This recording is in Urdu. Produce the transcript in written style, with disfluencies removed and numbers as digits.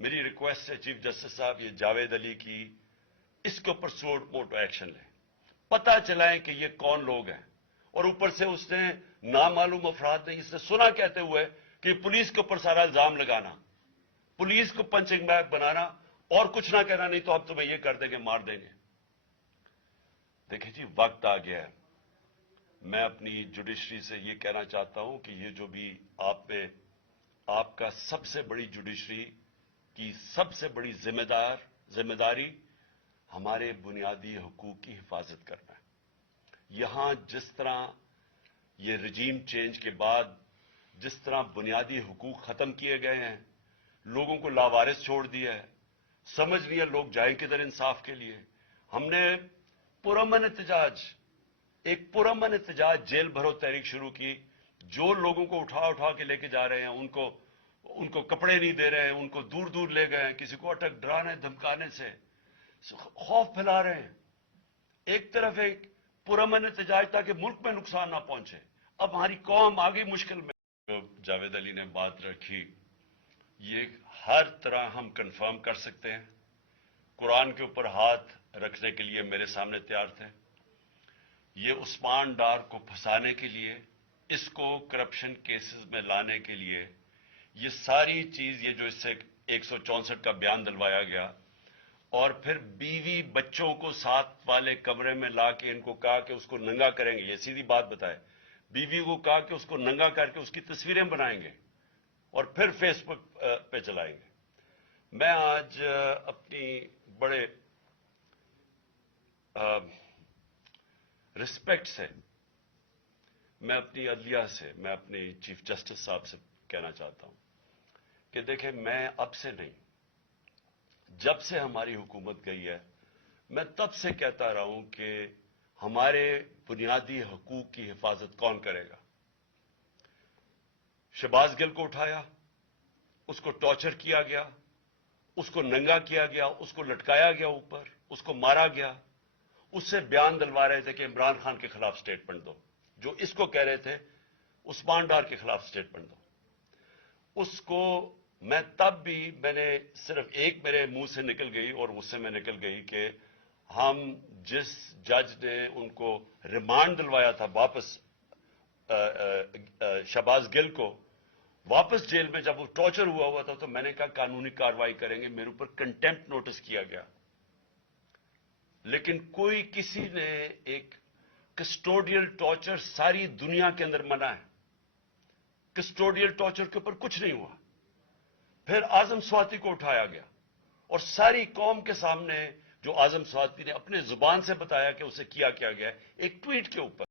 میری ریکویسٹ ہے چیف جسٹس صاحب، یہ جاوید علی کی اس کے اوپر موٹو ایکشن لیں، پتہ چلائیں کہ یہ کون لوگ ہیں، اور اوپر سے اس نے نامعلوم افراد نے اس نے سنا کہتے ہوئے کہ پولیس کے اوپر سارا الزام لگانا، پولیس کو پنچنگ بیگ بنانا اور کچھ نہ کہنا، نہیں تو ہم تمہیں یہ کر دیں گے، مار دیں گے۔ دیکھیں جی، وقت آ گیا ہے۔ میں اپنی جوڈیشری سے یہ کہنا چاہتا ہوں کہ یہ جو بھی آپ کا سب سے بڑی جوڈیشری کی سب سے بڑی ذمہ داری ہمارے بنیادی حقوق کی حفاظت کرنا ہے۔ یہاں جس طرح یہ رجیم چینج کے بعد جس طرح بنیادی حقوق ختم کیے گئے ہیں، لوگوں کو لاوارث چھوڑ دیا ہے، سمجھ لیا لوگ جائیں کدھر انصاف کے لیے۔ ہم نے ایک پرامن احتجاج جیل بھرو تحریک شروع کی، جو لوگوں کو اٹھا کے لے کے جا رہے ہیں، ان کو کپڑے نہیں دے رہے ہیں، ان کو دور دور لے گئے ہیں، کسی کو اٹک ڈرانے دھمکانے سے خوف پھیلا رہے ہیں۔ ایک طرف ایک پرامن احتجاج تاکہ ملک میں نقصان نہ پہنچے، اب ہماری قوم آگے مشکل میں۔ جو جاوید علی نے بات رکھی، یہ ہر طرح ہم کنفرم کر سکتے ہیں۔ قرآن کے اوپر ہاتھ رکھنے کے لیے میرے سامنے تیار تھے۔ یہ عثمان ڈار کو پھنسانے کے لیے، اس کو کرپشن کیسز میں لانے کے لیے، یہ ساری چیز، یہ جو اس سے 164 کا بیان دلوایا گیا، اور پھر بیوی بچوں کو ساتھ والے کمرے میں لا کے ان کو کہا کہ اس کو ننگا کریں گے، یہ سیدھی بات بتائے، بیوی کو کہا کہ اس کو ننگا کر کے اس کی تصویریں بنائیں گے اور پھر فیس بک پہ چلائیں گے۔ میں آج اپنی بڑے رسپیکٹ سے، میں اپنی عدلیہ سے، میں اپنی چیف جسٹس صاحب سے کہنا چاہتا ہوں کہ دیکھیں، میں اب سے نہیں، جب سے ہماری حکومت گئی ہے، میں تب سے کہتا رہا ہوں کہ ہمارے بنیادی حقوق کی حفاظت کون کرے گا؟ شہباز گل کو اٹھایا، اس کو ٹارچر کیا گیا، اس کو ننگا کیا گیا، اس کو لٹکایا گیا اوپر، اس کو مارا گیا، اس سے بیان دلوا رہے تھے کہ عمران خان کے خلاف سٹیٹمنٹ دو، جو اس کو کہہ رہے تھے عثمان ڈار کے خلاف سٹیٹمنٹ دو۔ اس کو میں نے صرف ایک میرے منہ سے نکل گئی اور اس سے میں نکل گئی کہ ہم جس جج نے ان کو ریمانڈ دلوایا تھا واپس، شہباز گل کو واپس جیل میں جب وہ ٹارچر ہوا تھا، تو میں نے کہا قانونی کارروائی کریں گے، میرے اوپر کنٹیمپٹ نوٹس کیا گیا، لیکن کسی نے ایک کسٹوڈیل ٹارچر ساری دنیا کے اندر منع ہے، کسٹوڈیل ٹارچر کے اوپر کچھ نہیں ہوا۔ پھر اعظم سواتی کو اٹھایا گیا اور ساری قوم کے سامنے جو اعظم سواتی نے اپنے زبان سے بتایا کہ اسے کیا گیا ایک ٹویٹ کے اوپر۔